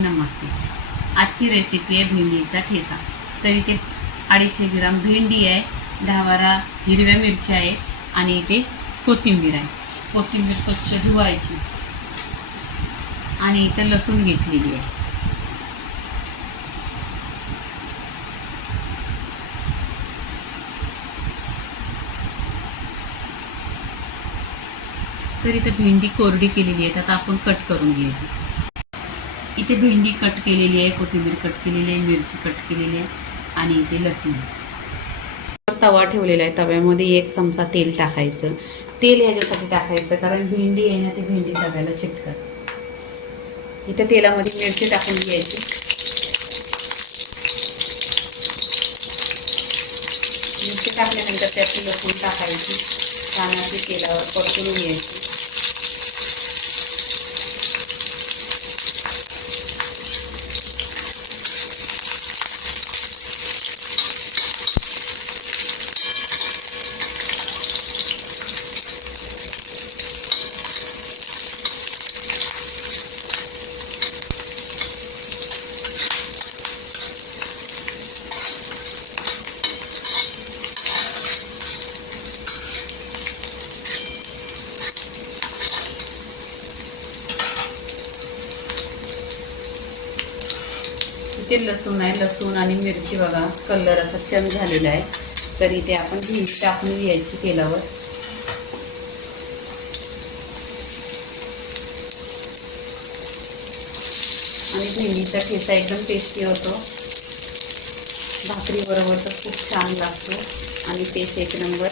नमस्ते. आजची रेसिपी आहे भेंडीचा ठेसा तर इथे अडीचशे ग्राम भेंडी आहे दहा बारा हिरव्या मिरच्या आहे आणि इथे कोथिंबीर आहे. कोथिंबीर स्वच्छ धुवायची. आणि इथे लसूण घेतलेली आहे. तर इथे भेंडी कोरडी केलेली आहे. आता आपण कट करून घ्यायची इथे भेंडी कट केलेली आहे कोथिंबीर कट केलेली आहे मिरची कट केलेली आहे आणि इथे लसूण. तवा ठेवलेला आहे. तव्यामध्ये एक चमचा तेल टाकायचं. तेल ह्याच्यासाठी टाकायचं कारण भेंडी आहे ना ती भेंडी तव्याला चिटकत. इथे तेलामध्ये मिरची टाकून घ्यायची. मिरची टाकल्यानंतर त्याची लसूण टाकायची. छान तेलावर परतून घ्यायची. इथे लसूण आहे. लसूण आणि मिरची बघा कलर असा चंद झालेला आहे. तर इथे आपण भेंडी टाकून घ्यायची तेलावर. आणि भेंडीचा ठेचा एकदम टेस्टी होतो. भाकरीबरोबर तर खूप छान लागतो. आणि टेस्ट एक नंबर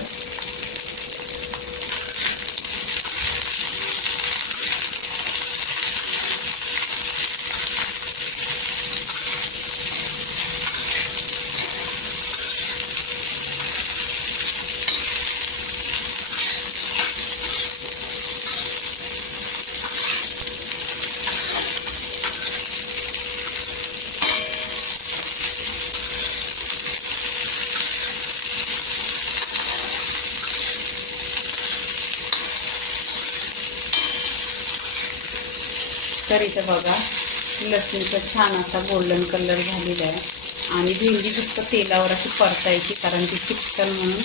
तर इथं बघा लसूणचा छान असा गोल्डन कलर झालेला आहे. आणि भेंडी फक्त तेलावर अशी परतायची कारण ती चिकटल म्हणून.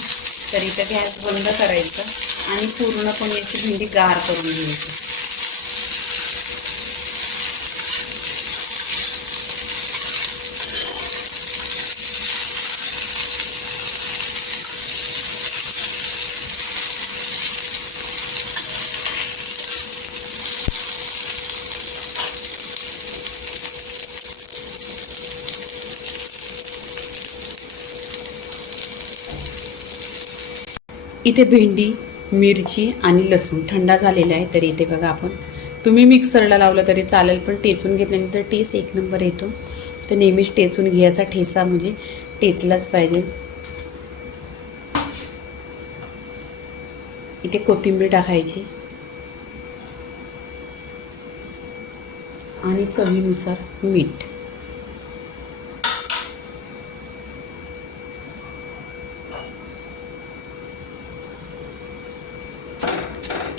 तर इथं गॅस बंद करायचं आणि पूर्णपणे अशी भेंडी गार करून घ्यायची. इथे भेंडी मिरची आणि लसूण थंडा झालेला आहे तरी इथे बघा आपण. तुम्ही मिक्सरला लावलं तरी चालेल पण टेचून घेतल्यानंतर टेस्ट एक नंबर येतो. तर नेहमीच टेचून घ्यायचा ठेसा म्हणजे टेचलाच पाहिजे. इथे कोथिंबीर टाकायची. आणि चवीनुसार मीठ.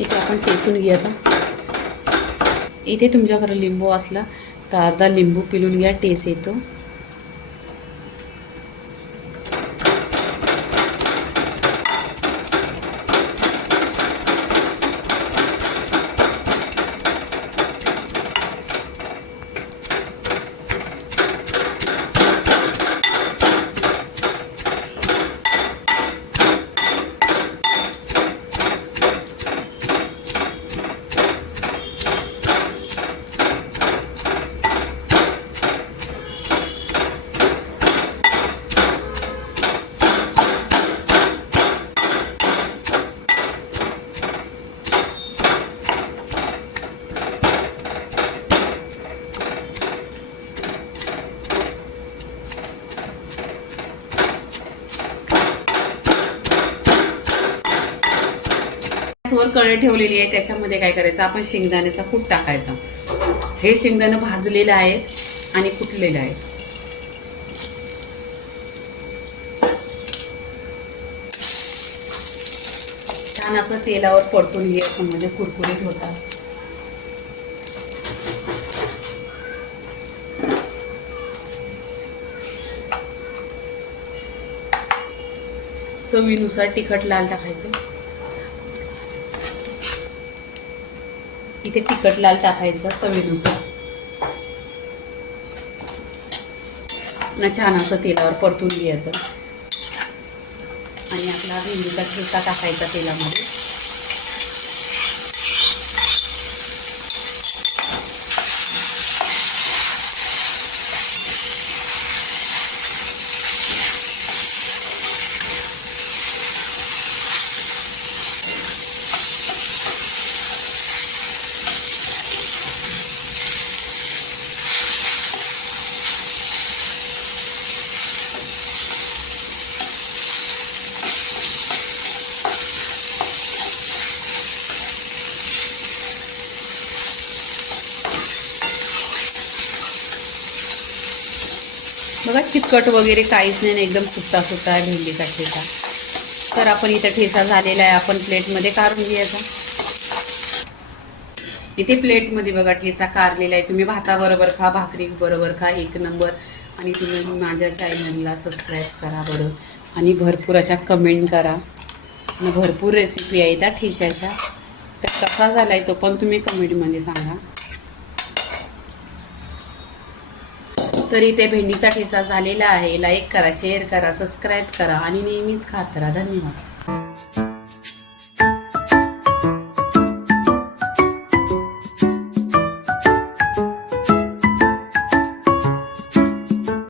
इथे आपण टेसून घ्यायचा. इथे तुमच्याकडे लिंबू असला तर अर्धा लिंबू पिळून घ्या टेस येतो. गॅसवर कळे ठेवलेली आहे त्याच्यामध्ये काय करायचं? आपण शेंगदाण्याचा कूट टाकायचा. हे शेंगदाणं भाजलेलं आहे आणि कुटलेलं आहे. छान असं तेलावर परतून घ्यायचं म्हणजे कुरकुरीत होतात चवीनुसार तिखट लाल टाकायचं. इथे तिखट लाल टाकायचं चवीनुसार. ना छान असं तेलावर परतून घ्यायचं. आणि आपला भेंडीचा ठेचा टाकायचा तेलामध्ये. बघा चिकट वगैरे काहीच नाही ना, एकदम सुट्टा सुट्टा आहे भेंडीचा ठेचा. तर आपण इथं ठेचा झालेला आहे. आपण प्लेटमध्ये काढून घ्यायचा. इथे प्लेटमध्ये बघा ठेचा कारलेला आहे. तुम्ही भाताबरोबर खा भाकरी बरोबर खा एक नंबर. आणि तुम्ही माझ्या चॅनलला सबस्क्राईब करा बरं. आणि भरपूर अशा कमेंट करा. भरपूर रेसिपी आहे त्या ठेच्याच्या. तर कसा झाला आहे तो पण तुम्ही कमेंटमध्ये सांगा. तरी ते भेंडीचा ठेचा झालेला आहे. लाईक करा शेअर करा सबस्क्राईब करा आणि नेहमीच खात राहा. धन्यवाद.